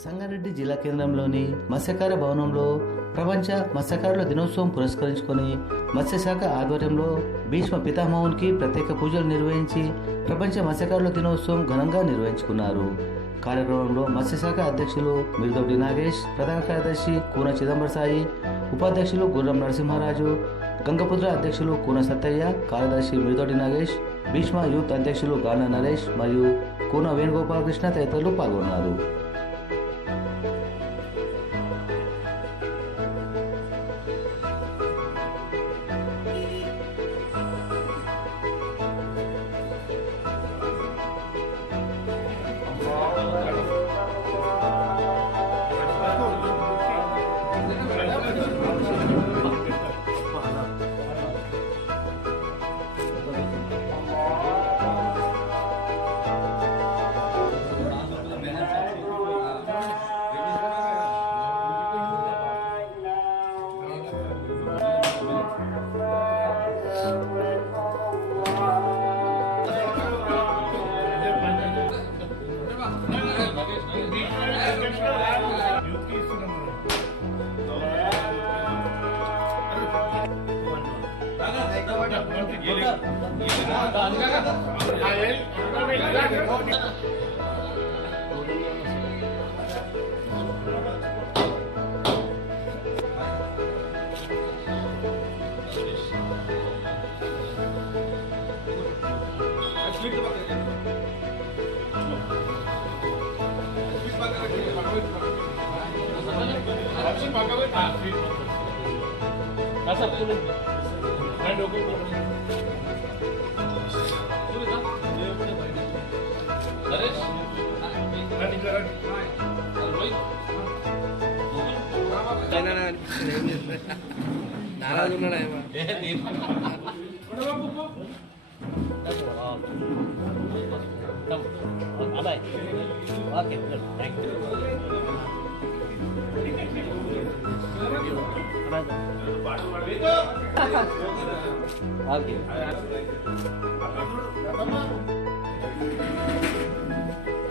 సంగారెడ్డి జిల్లా కేంద్రంలోని మత్స్యకార భవనంలో ప్రపంచ మత్స్యకారుల దినోత్సవం పురస్కరించుకొని మత్స్యశాఖ ఆధ్వర్యంలో భీష్మ పితామహునికి ప్రత్యేక పూజలు నిర్వహించి ప్రపంచ మత్స్యకారుల దినోత్సవం ఘనంగా నిర్వహించుకున్నారు. కార్యక్రమంలో మత్స్యశాఖ అధ్యక్షులు మిర్దొడ్డి నాగేష్, ప్రధాన కార్యదర్శి కూన చిదంబర సాయి, ఉపాధ్యక్షులు గుర్రం నరసింహారాజు, గంగపుత్ర అధ్యక్షులు కూన సత్తయ్య, కార్యదర్శి మిర్దొడ్డి నాగేష్, భీష్మ యూత్ అధ్యక్షులు గాన నరేష్ మరియు కూన వేణుగోపాలకృష్ణ తదితరులు పాల్గొన్నారు.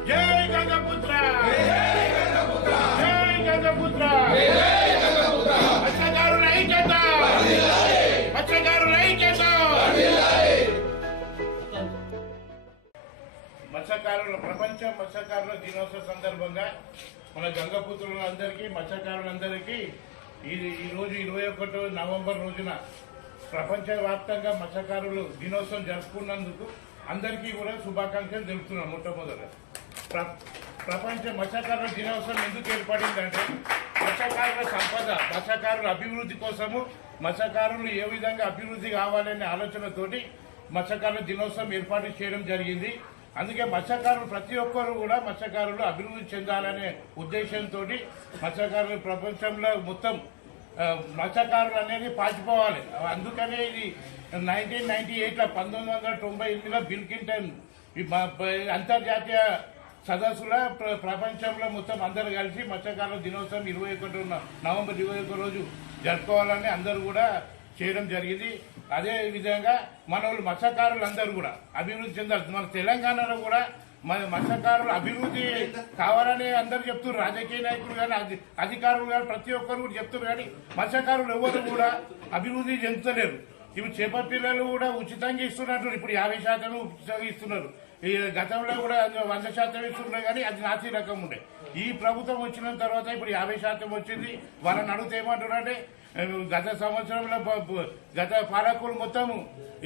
जय गंगापुत्र, जय गंगापुत्र, मत्स्यकारों नहीं कहता, मत्स्यकारों नहीं कहता। మత్స్యకారుల ప్రపంచ మత్స్యకారుల దినోత్సవ సందర్భంగా మన గంగపుత్రులందరికీ మత్స్యకారులందరికీ ఈ రోజు 21 నవంబర్ రోజున ప్రపంచవ్యాప్తంగా మత్స్యకారులు దినోత్సవం జరుపుకున్నందుకు అందరికీ కూడా శుభాకాంక్షలు తెలుపుతున్నాం. మొట్టమొదట ప్రపంచ మత్స్యకారుల దినోత్సవం ఎందుకు ఏర్పడిందంటే మత్స్యకారుల సంపద, మత్స్యకారుల అభివృద్ధి కోసము మత్స్యకారులు ఏ విధంగా అభివృద్ధి కావాలనే ఆలోచనతోటి మత్స్యకారుల దినోత్సవం ఏర్పాటు చేయడం జరిగింది. అందుకే మత్స్యకారులు ప్రతి ఒక్కరు కూడా మత్స్యకారులు అభివృద్ధి చెందాలనే ఉద్దేశంతో మత్స్యకారులు ప్రపంచంలో మొత్తం మత్స్యకారులు అనేది పాచిపోవాలి. అందుకనే ఇది 1998లో 1998లో బిల్ క్లింటన్ అంతర్జాతీయ సదస్సుల ప్రపంచంలో మొత్తం అందరూ కలిసి మత్స్యకారుల దినోత్సవం 21 నవంబర్ 21 రోజు జరుపుకోవాలని అందరూ కూడా చేయడం జరిగింది. అదే విధంగా మన వాళ్ళు మత్స్యకారులు అందరూ కూడా అభివృద్ధి చెందాలి. మన తెలంగాణలో కూడా మన మత్స్యకారులు అభివృద్ధి కావాలని అందరూ చెప్తున్నారు. రాజకీయ నాయకులు కానీ అధికారులు కానీ ప్రతి ఒక్కరు కూడా చెప్తున్నారు. కానీ మత్స్యకారులు ఎవరు కూడా అభివృద్ధి చెందుతలేరు. ఇప్పుడు చేప పిల్లలు కూడా ఉచితంగా ఇస్తున్నట్టు ఇప్పుడు 50% ఉచితంగా ఇస్తున్నారు. ఈ గతంలో కూడా 100% ఇస్తున్నారు. కానీ అది నాసి రకం ఉండే. ఈ ప్రభుత్వం వచ్చిన తర్వాత ఇప్పుడు 50% వచ్చింది. వాళ్ళని అడిగితే ఏమంటున్నారంటే గత సంవత్సరంలో గత పాలకులు మొత్తం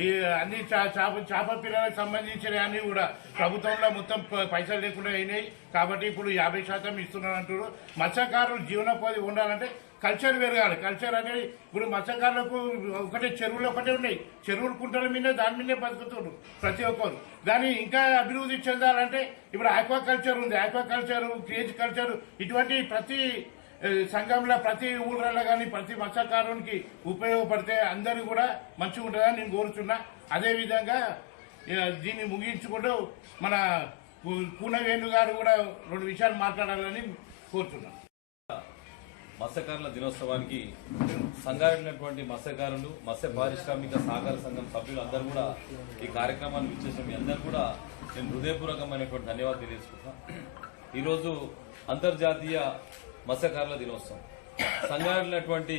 ఈ అన్ని చేప పిల్లలకు సంబంధించిన అన్ని కూడా ప్రభుత్వంలో మొత్తం పైసలు లేకుండా అయినాయి. కాబట్టి ఇప్పుడు 50% ఇస్తున్నారు అంటారు. మత్స్యకారులు జీవనోపాధి ఉండాలంటే కల్చర్ పెరగాలి. కల్చర్ అనేది ఇప్పుడు మత్స్యకారులకు ఒకటే చెరువులు ఒకటే ఉన్నాయి. చెరువులు కుంటల మీద దాని మీదే బతుకుతున్నారు ప్రతి ఒక్కరు. దాన్ని ఇంకా అభివృద్ధి చెందాలంటే ఇప్పుడు ఆక్వాకల్చర్ ఉంది. ఆక్వాకల్చర్, కేజ్ కల్చర్ ఇటువంటి ప్రతి సంఘంలో ప్రతి ఊళ్ళలో కానీ ప్రతి మత్స్యకారునికి ఉపయోగపడితే అందరూ కూడా మంచిగా ఉంటుందని నేను కోరుతున్నా. అదేవిధంగా దీన్ని ముగించుకుంటూ మన కూన వేణు గారు కూడా 2 విషయాలు మాట్లాడాలని కోరుతున్నాను. మత్స్యకారుల దినోత్సవానికి సంగారెడ్డినటువంటి మత్స్యకారులు, మత్స్య పారిశ్రామిక సహకార సంఘం సభ్యులు అందరూ కూడా ఈ కార్యక్రమాన్ని విచ్చేసిన మీ అందరూ కూడా నేను హృదయపూర్వకమైనటువంటి ధన్యవాదాలు తెలియజేసుకుంటున్నాను. ఈరోజు అంతర్జాతీయ మత్స్యకారుల దినోత్సవం. సంఘాడినటువంటి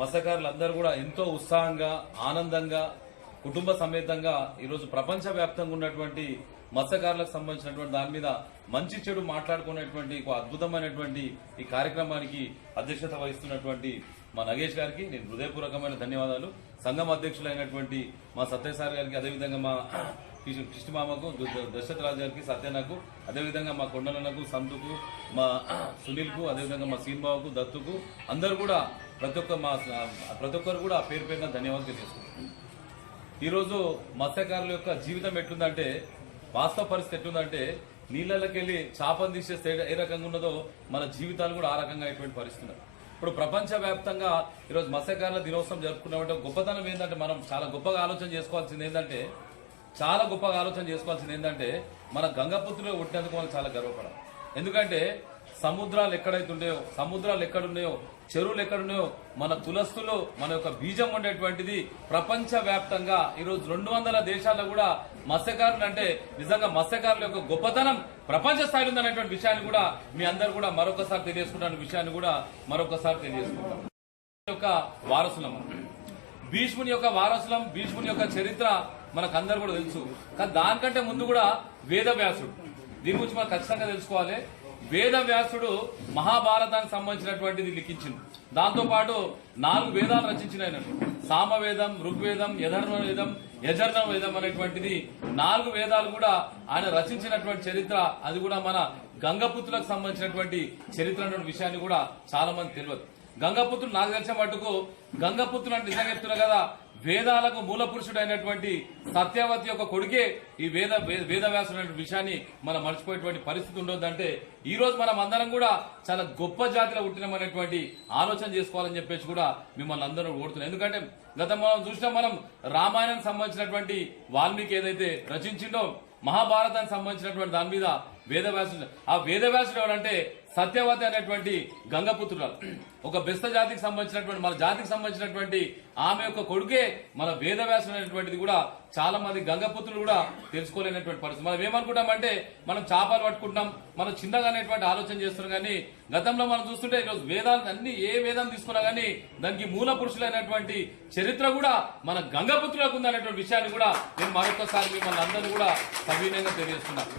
మత్స్యకారులందరూ కూడా ఎంతో ఉత్సాహంగా, ఆనందంగా, కుటుంబ సమేతంగా ఈరోజు ప్రపంచవ్యాప్తంగా ఉన్నటువంటి మత్స్యకారులకు సంబంధించినటువంటి దాని మీద మంచి చెడు మాట్లాడుకునేటువంటి ఒక అద్భుతమైనటువంటి ఈ కార్యక్రమానికి అధ్యక్షత వహిస్తున్నటువంటి మా నగేష్ గారికి నేను హృదయపూర్వకమైన ధన్యవాదాలు. సంఘం అధ్యక్షులైనటువంటి మా సత్యసారి గారికి, అదేవిధంగా మా కృష్ణ మామకు, దశరథ్ రాజు గారికి, సత్యనకు, అదేవిధంగా మా కొండలనకు, సంతుకు, మా సునీల్కు, అదేవిధంగా మా సీన్బాబుకు, దత్తుకు, అందరూ కూడా ప్రతి ఒక్కరు కూడా పేరు పేరున ధన్యవాదాలు తెలియజేసుకుంటున్నాను. ఈరోజు మత్స్యకారుల యొక్క జీవితం ఎట్లుందంటే, వాస్తవ పరిస్థితి ఎట్లుందంటే, నీళ్ళకి వెళ్ళి చేపను తీసేస్తే ఏ రకంగా ఉన్నదో మన జీవితాలు కూడా ఆ రకంగా అయిపోయిన పరిస్థితి. ఇప్పుడు ప్రపంచవ్యాప్తంగా ఈరోజు మత్స్యకారుల దినోత్సవం జరుపుకున్నామంటే గొప్పతనం ఏంటంటే, మనం చాలా గొప్పగా ఆలోచన చేసుకోవాల్సింది ఏంటంటే మన గంగపుత్రులు పుట్టినందుకు మనం చాలా గర్వపడాలి. ఎందుకంటే సముద్రాలు ఎక్కడున్నాయో, చెరువులు ఎక్కడున్నాయో, మన కులస్తులు, మన యొక్క బీజం ఉండేటువంటిది ప్రపంచ వ్యాప్తంగా ఈరోజు 200 దేశాల్లో కూడా మత్స్యకారులు అంటే నిజంగా మత్స్యకారుల యొక్క గొప్పతనం ప్రపంచ స్థాయిలో ఉందనేటువంటి విషయాన్ని కూడా మీ అందరూ కూడా మరొకసారి తెలియజేసుకుంటాను యొక్క వారసులం, భీష్ముని యొక్క వారసులం, భీష్ముని యొక్క చరిత్ర మనకందరూ కూడా తెలుసు. కానీ దానికంటే ముందు కూడా వేదవ్యాసుడు, దీని గురించి మనం ఖచ్చితంగా తెలుసుకోవాలి. వేదవ్యాసుడు మహాభారతానికి సంబంధించినటువంటిది లిఖించింది. దాంతో పాటు 4 వేదాలు రచించిన ఆయన, సామవేదం, ఋగ్వేదం, యజర్ణ వేదం అనేటువంటిది 4 వేదాలు కూడా ఆయన రచించినటువంటి చరిత్ర. అది కూడా మన గంగపుత్రులకు సంబంధించినటువంటి చరిత్ర అనే విషయాన్ని కూడా చాలా మంది తెలియదు. గంగపుత్రుడు నాకు తెలిసిన మటుకు గంగపుత్రుడు అంటే నిజంగా చెప్తున్నా కదా, వేదాలకు మూల పురుషుడు అయినటువంటి సత్యవతి యొక్క కొడుకే ఈ వేదవ్యాసుడు అనే విషయాన్ని మనం మర్చిపోయేటువంటి పరిస్థితి ఉండొద్దంటే ఈ రోజు మనం అందరం కూడా చాలా గొప్ప జాతిలో పుట్టినమనేటువంటి ఆలోచన చేసుకోవాలని చెప్పేసి కూడా మిమ్మల్ని అందరూ కోరుతున్నాం. ఎందుకంటే మనం చూసినా, మనం రామాయణానికి సంబంధించినటువంటి వాల్మీకి ఏదైతే రచించిండో, మహాభారతానికి సంబంధించినటువంటి దాని మీద వేదవ్యాసుడు ఎవరంటే సత్యవతి అనేటువంటి గంగపుత్రురాలు, ఒక బెస్త జాతికి సంబంధించినటువంటి, మన జాతికి సంబంధించినటువంటి ఆమె యొక్క కొడుకే మన వేదవ్యాసుడు అనేటువంటిది కూడా చాలా మంది గంగపుత్రులు కూడా తెలుసుకోలేనటువంటి పరిస్థితి. మనం ఏమనుకుంటామంటే మనం చేపలు పట్టుకుంటాం, మనం చిన్నగా అనేటువంటి ఆలోచన చేస్తున్నాం. కానీ గతంలో మనం చూస్తుంటే ఈరోజు వేదాలు అన్ని ఏ వేదం తీసుకున్నా కానీ దానికి మూల పురుషులైనటువంటి చరిత్ర కూడా మన గంగపుత్రులకు ఉందనేటువంటి విషయాన్ని కూడా నేను మరొకసారి మిమ్మల్ని అందరూ కూడా సవినయంగా తెలియజేస్తున్నాను.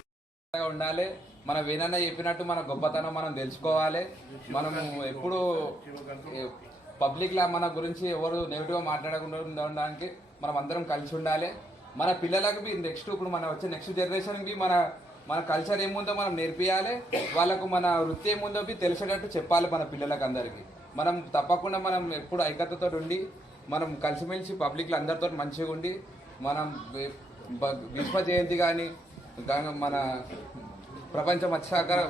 ఉండాలి. మన వేనన్న చెప్పినట్టు మన గొప్పతనం మనం తెలుసుకోవాలి. మనము ఎప్పుడు పబ్లిక్ లా మన గురించి ఎవరు నెగిటివ్ గా మాట్లాడకుండా ఉండడానికి మనం అందరం కలిసి ఉండాలి. మన పిల్లలకు ఇప్పుడు మన వచ్చే నెక్స్ట్ జనరేషన్ కి మన కల్చర్ ఏముందో మనం నేర్పియాలి. వాళ్ళకు మన వృత్తి ఏముందో తెలిసేటట్టు చెప్పాలి మన పిల్లలకు అందరికీ. మనం తప్పకుండా మనం ఎప్పుడు ఐక్యతతో ఉండి మనం కలిసిమెలిసి పబ్లిక్లో అందరితో మంచిగా ఉండి మనం విశ్వ జయంతి కానీ మన ప్రపంచ మత్స్యకార